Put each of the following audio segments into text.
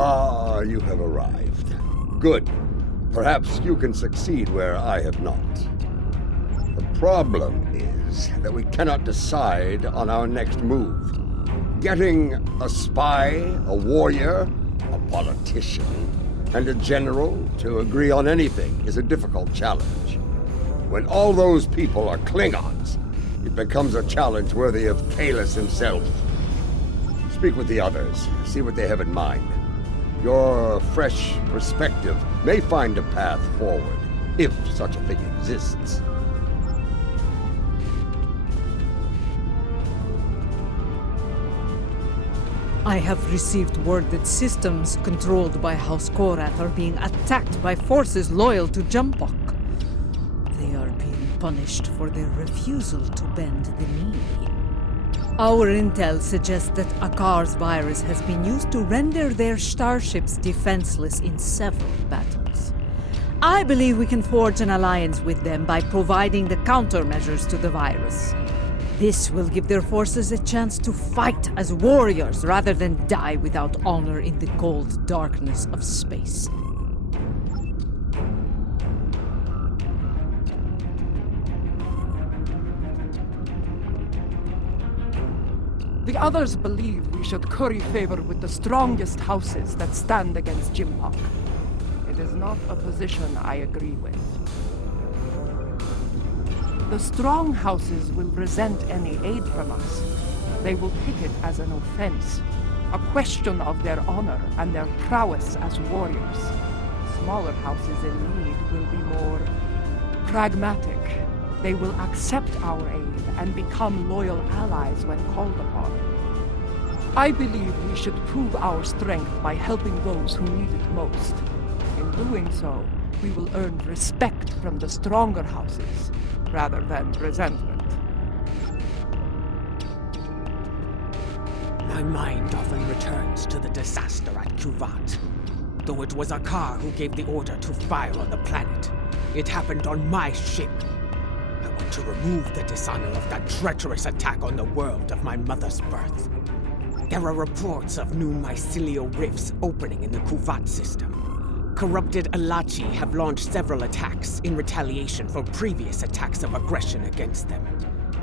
Ah, you have arrived. Good. Perhaps you can succeed where I have not. The problem is that we cannot decide on our next move. Getting a spy, a warrior, a politician, and a general to agree on anything is a difficult challenge. When all those people are Klingons, it becomes a challenge worthy of Kahless himself. Speak with the others, see what they have in mind. Your fresh perspective may find a path forward, if such a thing exists. I have received word that systems controlled by House Korath are being attacked by forces loyal to Jumpok. They are being punished for their refusal to bend the knee. Our intel suggests that Akar's virus has been used to render their starships defenseless in several battles. I believe we can forge an alliance with them by providing the countermeasures to the virus. This will give their forces a chance to fight as warriors rather than die without honor in the cold darkness of space. The others believe we should curry favor with the strongest houses that stand against Jimpok. It is not a position I agree with. The strong houses will resent any aid from us. They will take it as an offense, a question of their honor and their prowess as warriors. Smaller houses in need will be more pragmatic. They will accept our aid and become loyal allies when called upon. I believe we should prove our strength by helping those who need it most. In doing so, we will earn respect from the stronger houses, rather than resentment. My mind often returns to the disaster at Kuvat. Though it was Akar who gave the order to fire on the planet, it happened on my ship. I want to remove the dishonor of that treacherous attack on the world of my mother's birth. There are reports of new mycelial rifts opening in the Kuvat system. Corrupted Alachi have launched several attacks in retaliation for previous attacks of aggression against them.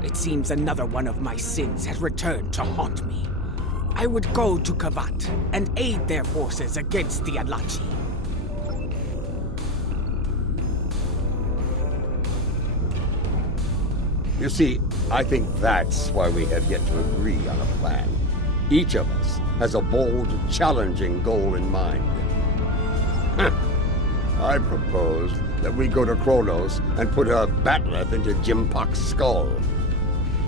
It seems another one of my sins has returned to haunt me. I would go to Kavat and aid their forces against the Alachi. You see, I think that's why we have yet to agree on a plan. Each of us has a bold, challenging goal in mind. I propose that we go to Kronos and put a bat'leth into Jimpok's skull.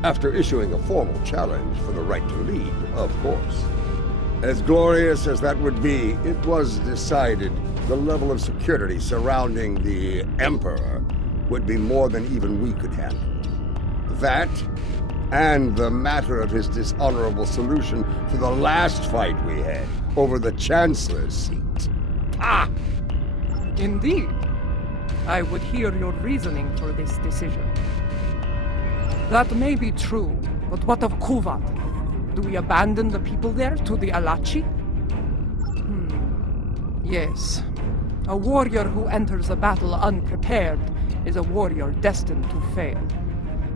After issuing a formal challenge for the right to lead, of course. As glorious as that would be, it was decided the level of security surrounding the Emperor would be more than even we could handle. That, and the matter of his dishonorable solution to the last fight we had over the Chancellor's seat. Ah! Indeed. I would hear your reasoning for this decision. That may be true, but what of Kuvat? Do we abandon the people there to the Alachi? Yes. A warrior who enters a battle unprepared is a warrior destined to fail.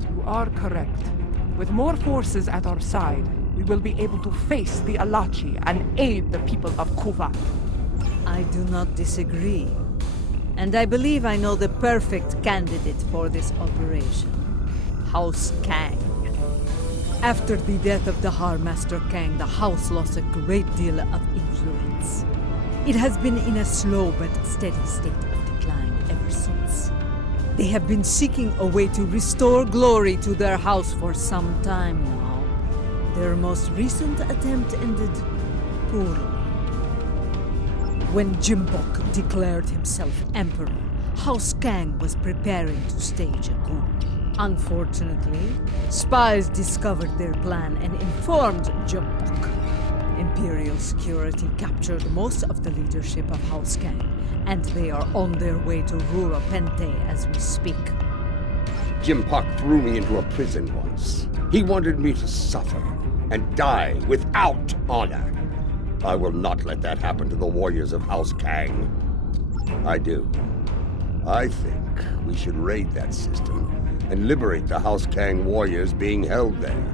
You are correct. With more forces at our side, we will be able to face the Alachi and aid the people of Kuvat. I do not disagree. And I believe I know the perfect candidate for this operation. House Kang. After the death of the Master Kang, the house lost a great deal of influence. It has been in a slow but steady state of decline ever since. They have been seeking a way to restore glory to their house for some time now. Their most recent attempt ended poorly. When Jimpok declared himself emperor, House Kang was preparing to stage a coup. Unfortunately, spies discovered their plan and informed Jimpok. Imperial security captured most of the leadership of House Kang, and they are on their way to Rura Pente as we speak. Jimpok threw me into a prison once. He wanted me to suffer and die without honor. I will not let that happen to the warriors of House Kang. I do. I think we should raid that system and liberate the House Kang warriors being held there.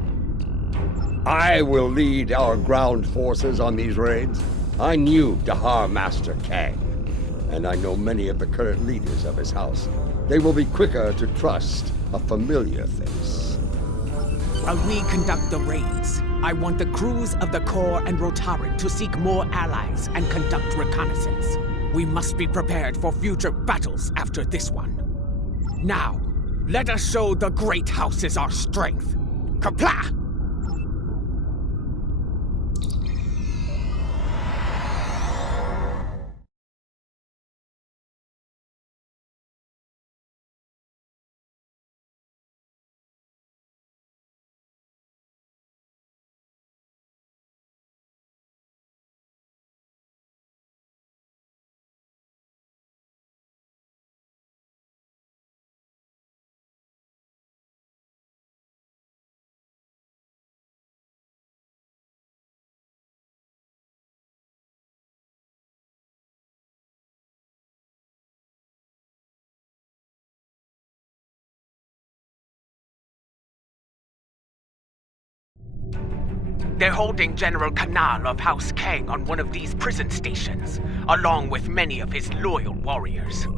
I will lead our ground forces on these raids. I knew Dahar Master Kang, and I know many of the current leaders of his house. They will be quicker to trust a familiar face. While we conduct the raids, I want the crews of the Core and Rotaran to seek more allies and conduct reconnaissance. We must be prepared for future battles after this one. Now, let us show the great houses our strength. Kapla! They're holding General Kanal of House Kang on one of these prison stations, along with many of his loyal warriors.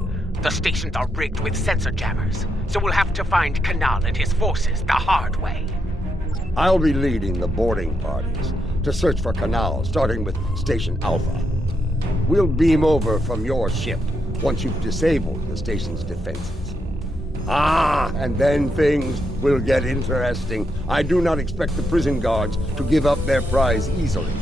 The stations are rigged with sensor jammers, so we'll have to find Kanal and his forces the hard way. I'll be leading the boarding parties to search for Kanal, starting with Station Alpha. We'll beam over from your ship once you've disabled the station's defenses. And then things will get interesting. I do not expect the prison guards to give up their prize easily.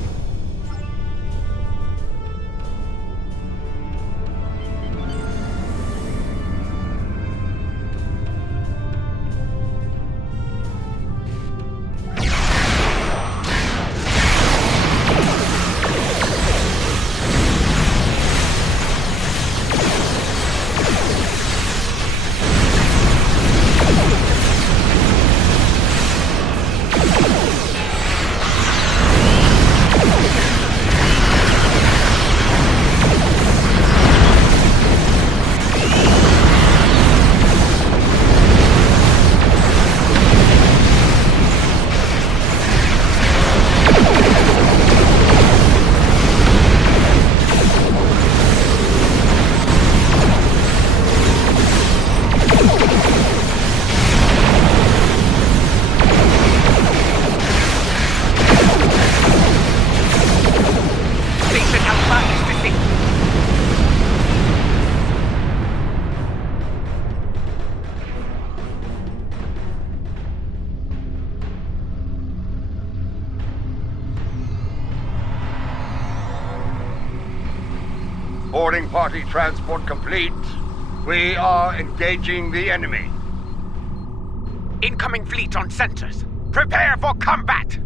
Boarding party transport complete. We are engaging the enemy. Incoming fleet on centers. Prepare for combat!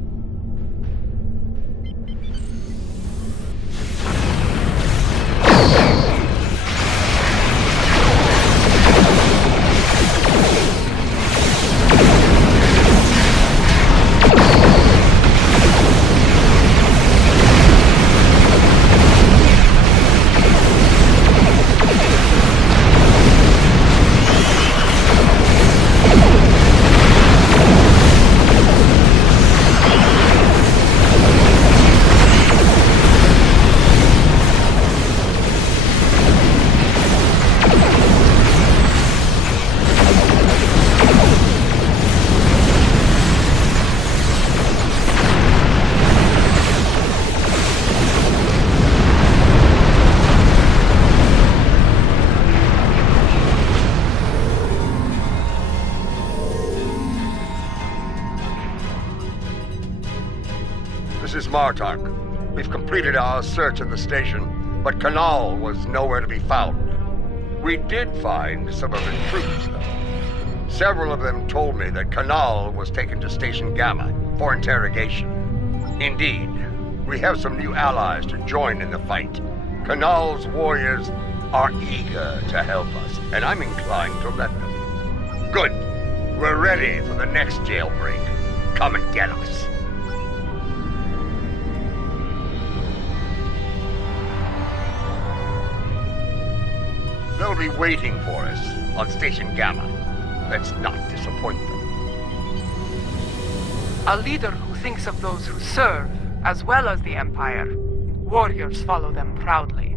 This is Martok. We've completed our search of the station, but Kanal was nowhere to be found. We did find some of his troops, though. Several of them told me that Kanal was taken to Station Gamma for interrogation. Indeed, we have some new allies to join in the fight. Kanal's warriors are eager to help us, and I'm inclined to let them. Good. We're ready for the next jailbreak. Come and get us. They'll be waiting for us on Station Gamma. Let's not disappoint them. A leader who thinks of those who serve, as well as the Empire. Warriors follow them proudly.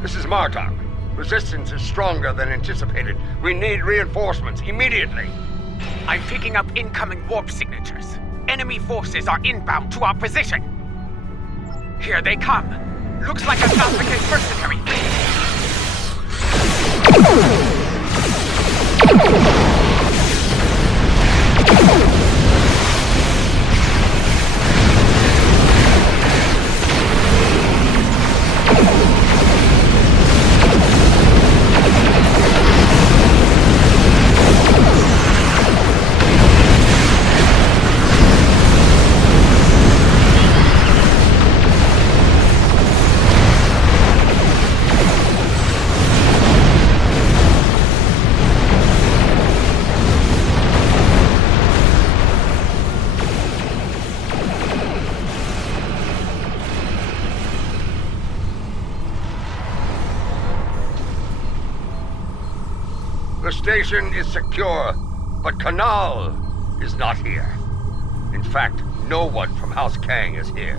This is Martok. Resistance is stronger than anticipated. We need reinforcements immediately. I'm picking up incoming warp signatures. Enemy forces are inbound to our position. Here they come. Looks like a South African mercenary The station is secure, but Kanal is not here. In fact, no one from House Kang is here.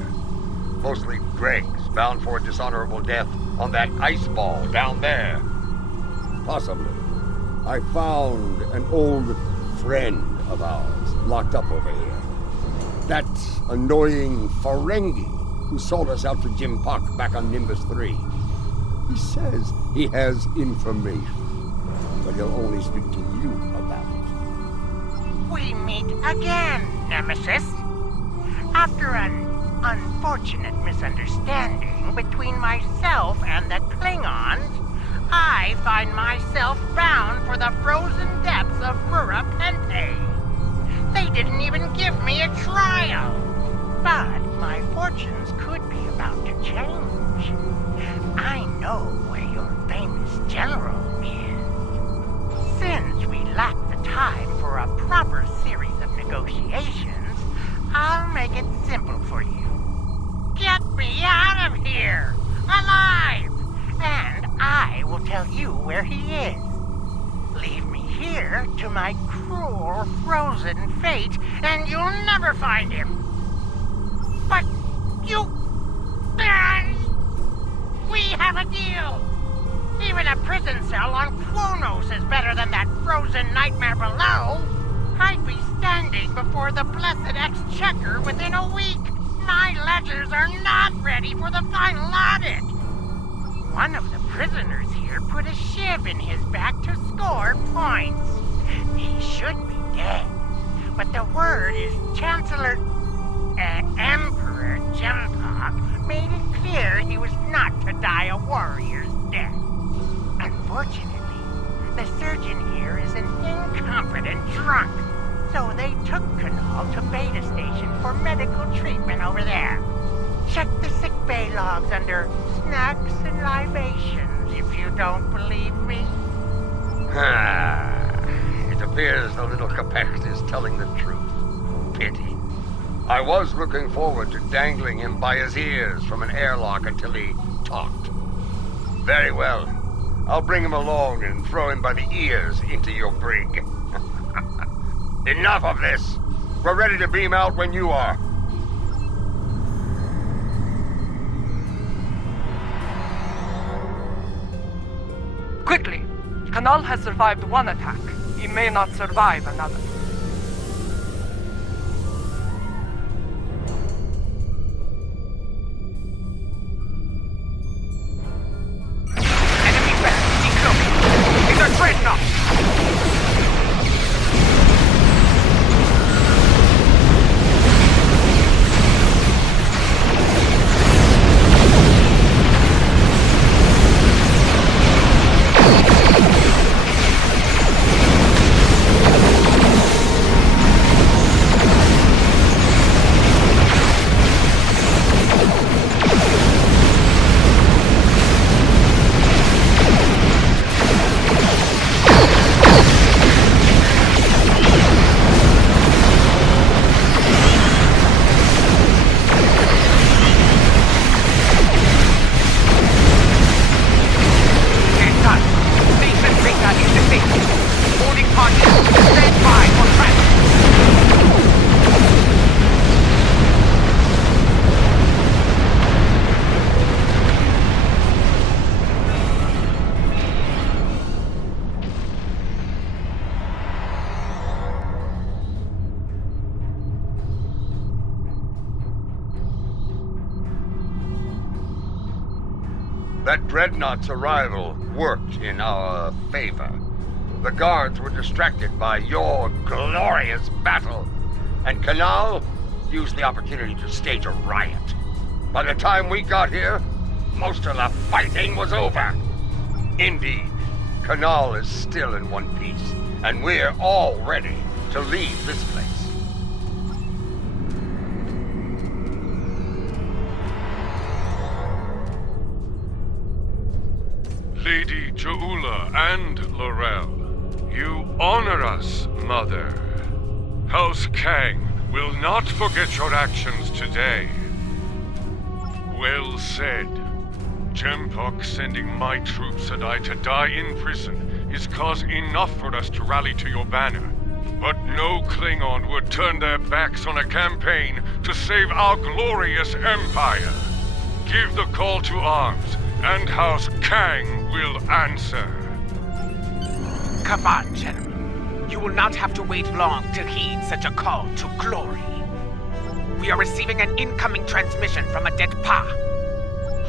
Mostly dregs bound for a dishonorable death on that ice ball down there. Possibly. I found an old friend of ours locked up over here. That annoying Ferengi who sold us out to Jim Puck back on Nimbus 3. He says he has information, but he'll only speak to you about it. We meet again, Nemesis. After an unfortunate misunderstanding between myself and the Klingons, I find myself bound for the frozen depths of Mura Pente. They didn't even give me a trial. But my fortunes could be about to change. I know where your famous general is. Since we lack the time for a proper series of negotiations, I'll make it simple for you. Get me out of here, alive, and I will tell you where he is. Leave me here to my cruel, frozen fate, and you'll never find him. But you... We have a deal. Even a prison cell on Kronos is better than that frozen nightmare below. I'd be standing before the blessed exchequer within a week. My ledgers are not ready for the final audit. One of the prisoners here put a shiv in his back to score points. He should be dead, but the word is Emperor Jempok made it clear he was not to die a warrior's death. Unfortunately, the surgeon here is an incompetent drunk, so they took Kanal to Beta Station for medical treatment over there. Check the sickbay logs under snacks and libations if you don't believe me. It appears the little Capect is telling the truth. Pity. I was looking forward to dangling him by his ears from an airlock until he talked. Very well. I'll bring him along and throw him by the ears into your brig. Enough of this! We're ready to beam out when you are. Quickly! Kanal has survived one attack. He may not survive another. Enemy vessel decloaked. It's a dreadnought! That dreadnought's arrival worked in our favor. The guards were distracted by your glorious battle, and Kanal used the opportunity to stage a riot. By the time we got here, most of the fighting was over. Indeed, Kanal is still in one piece, and we're all ready to leave this place. Lady Joula and Laurel, you honor us, Mother. House Kang will not forget your actions today. Well said. Jempok sending my troops and I to die in prison is cause enough for us to rally to your banner. But no Klingon would turn their backs on a campaign to save our glorious empire. Give the call to arms, and House Kang will answer. Come on, gentlemen. You will not have to wait long to heed such a call to glory. We are receiving an incoming transmission from a dead Pa.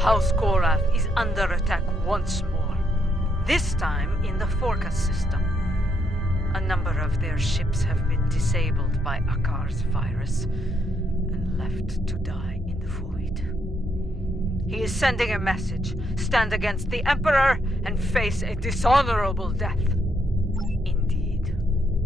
House Korath is under attack once more. This time in the Forcas system. A number of their ships have been disabled by Akar's virus and left to die in the void. He is sending a message. Stand against the Emperor and face a dishonorable death. Indeed.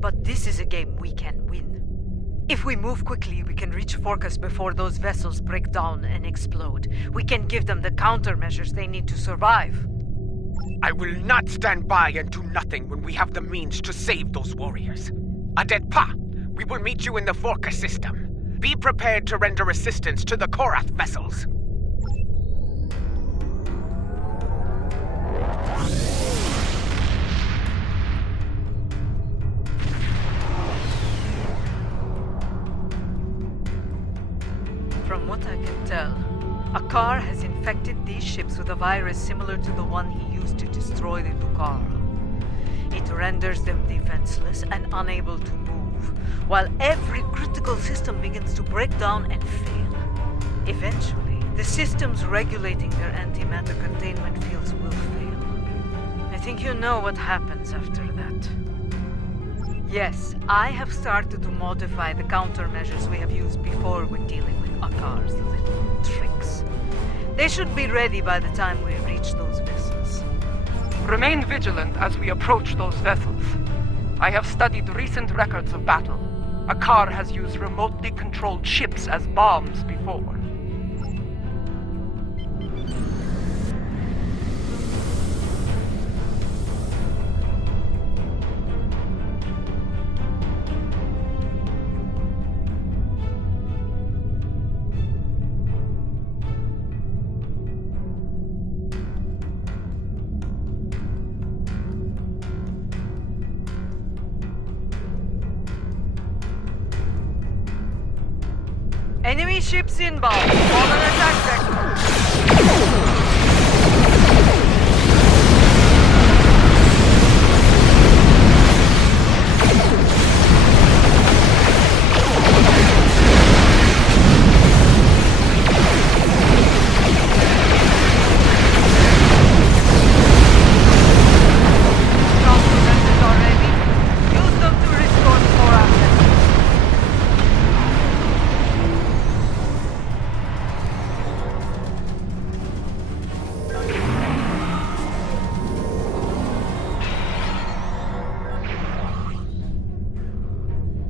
But this is a game we can win. If we move quickly, we can reach Forcas before those vessels break down and explode. We can give them the countermeasures they need to survive. I will not stand by and do nothing when we have the means to save those warriors. A dead Pa, we will meet you in the Forcas system. Be prepared to render assistance to the Korath vessels. From what I can tell, Akar has infected these ships with a virus similar to the one he used to destroy the Dukara. It renders them defenseless and unable to move, while every critical system begins to break down and fail. Eventually, the systems regulating their antimatter containment fields will fail. I think you know what happens after that. Yes, I have started to modify the countermeasures we have used before when dealing with Akar's little tricks. They should be ready by the time we reach those vessels. Remain vigilant as we approach those vessels. I have studied recent records of battle. Akar has used remotely controlled ships as bombs before. Enemy ships inbound. On an attack vector. Transformers are ready. Use them to restore core assets.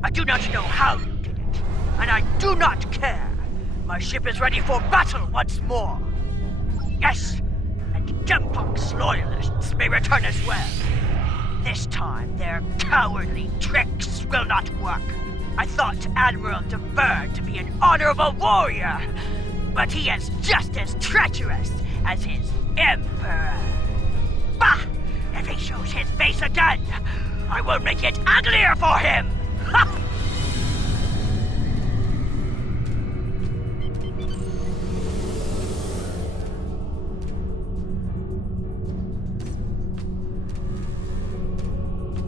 I do not know how you did it, and I do not care. My ship is ready for battle once more. Yes, and Jumpok's loyalists may return as well. This time, their cowardly tricks will not work. I thought Admiral DeVere to be an honorable warrior, but he is just as treacherous as his Emperor. Bah! If he shows his face again, I will make it uglier for him! Ha!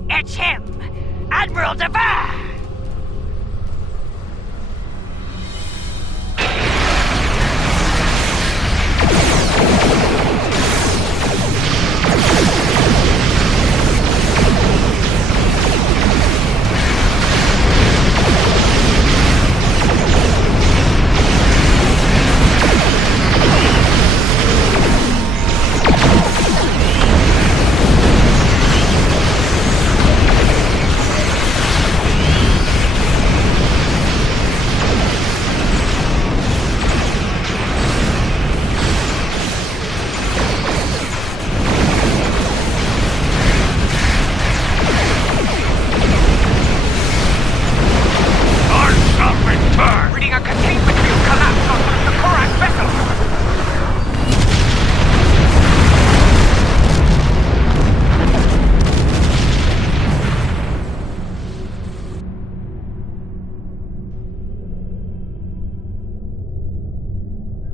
It's him! Admiral DeVere! Reading a containment field collapse on one of the Korak vessels!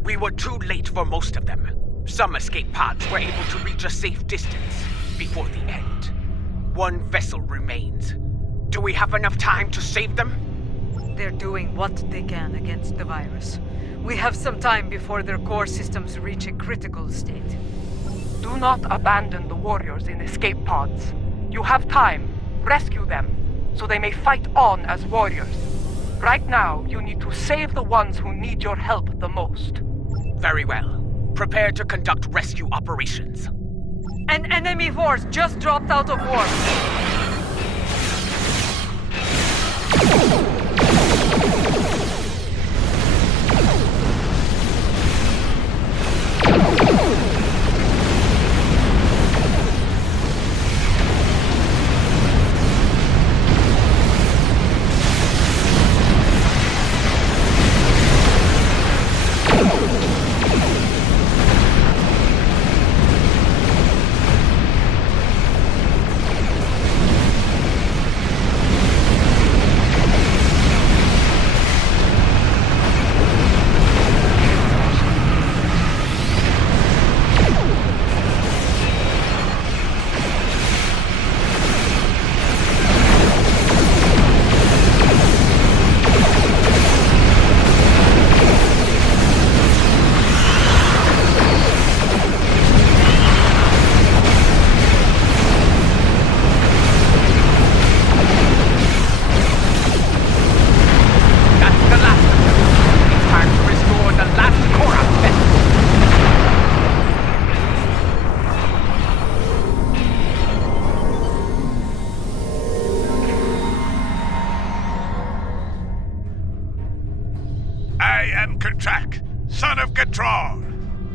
We were too late for most of them. Some escape pods were able to reach a safe distance before the end. One vessel remains. Do we have enough time to save them? They're doing what they can against the virus. We have some time before their core systems reach a critical state. Do not abandon the warriors in escape pods. You have time. Rescue them, so they may fight on as warriors. Right now, you need to save the ones who need your help the most. Very well. Prepare to conduct rescue operations. An enemy force just dropped out of warp.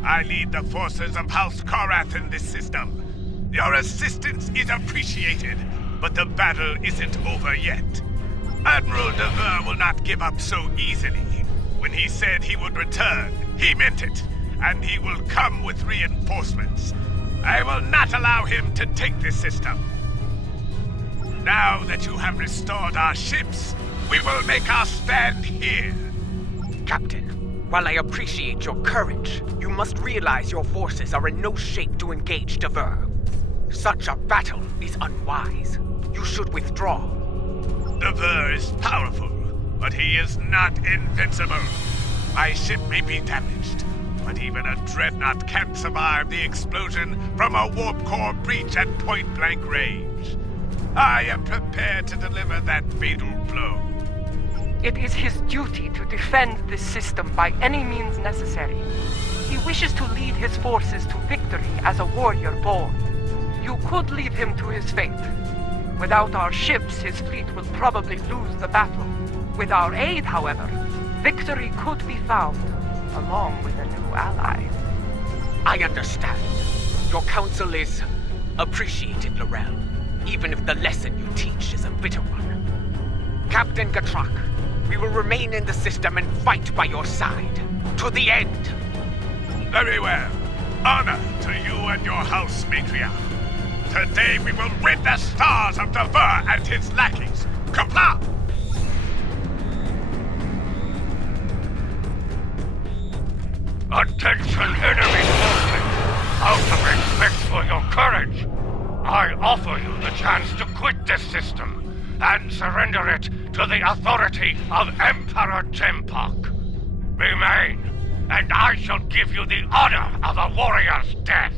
I lead the forces of House Korath in this system. Your assistance is appreciated, but the battle isn't over yet. Admiral DeVere will not give up so easily. When he said he would return, he meant it, and he will come with reinforcements. I will not allow him to take this system. Now that you have restored our ships, we will make our stand here. Captain. While I appreciate your courage, you must realize your forces are in no shape to engage Dever. Such a battle is unwise. You should withdraw. Dever is powerful, but he is not invincible. My ship may be damaged, but even a dreadnought can't survive the explosion from a warp core breach at point-blank range. I am prepared to deliver that fatal blow. It is his duty to defend this system by any means necessary. He wishes to lead his forces to victory as a warrior born. You could leave him to his fate. Without our ships, his fleet will probably lose the battle. With our aid, however, victory could be found, along with a new ally. I understand. Your counsel is appreciated, Laurel, even if the lesson you teach is a bitter one. Captain Gatrak, we will remain in the system and fight by your side, to the end. Very well. Honor to you and your house, matriarch. Today we will rid the stars of Dever and his lackeys. Comply! Attention, enemy forces! Out of respect for your courage, I offer you the chance to quit this system and surrender it to the authority of Emperor Jempok. Remain, and I shall give you the honor of a warrior's death.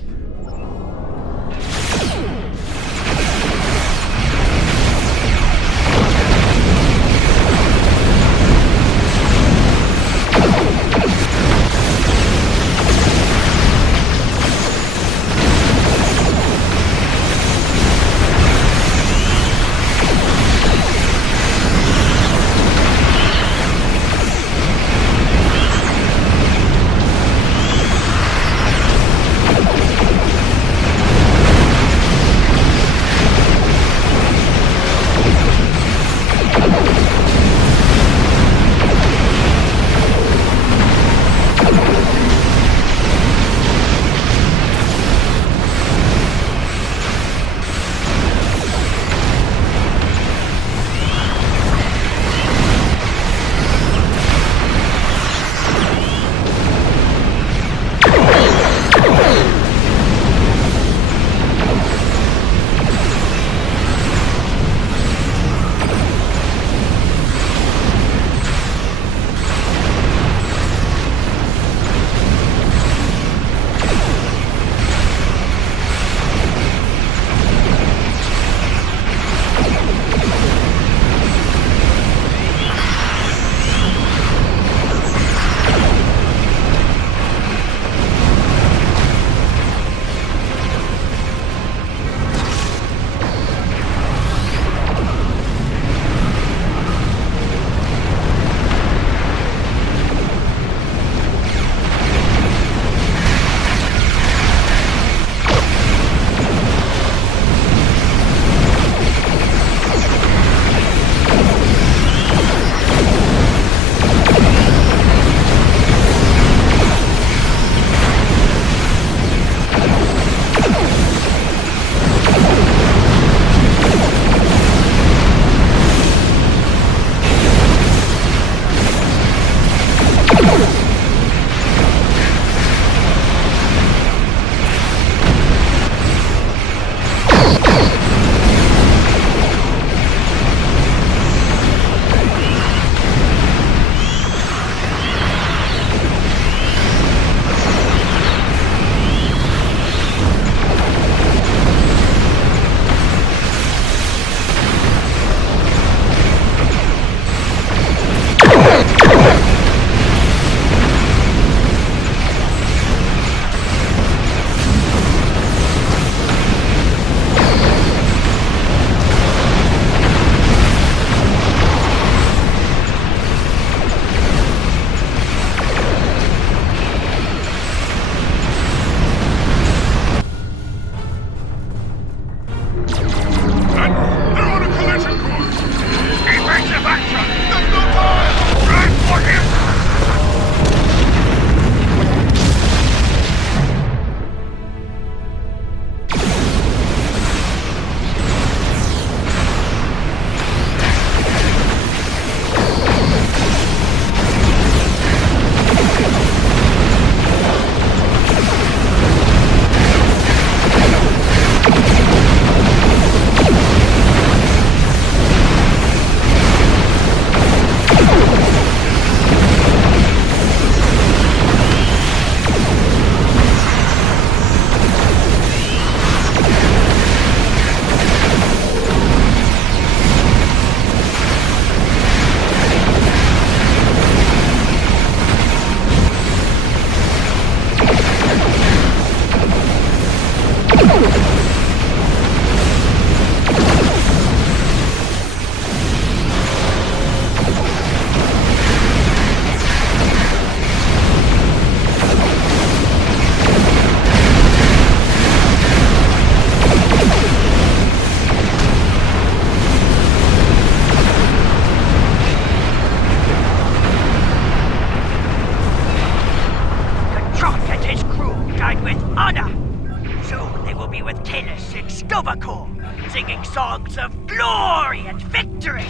be with Talis in Stovacor, singing songs of glory and victory.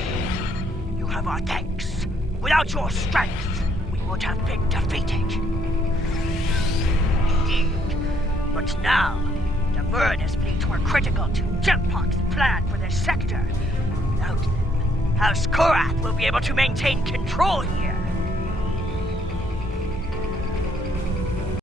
You have our thanks. Without your strength, we would have been defeated. Indeed. But now, the Vernus fleet were critical to Jempok's plan for this sector. Without them, House Korath will be able to maintain control here.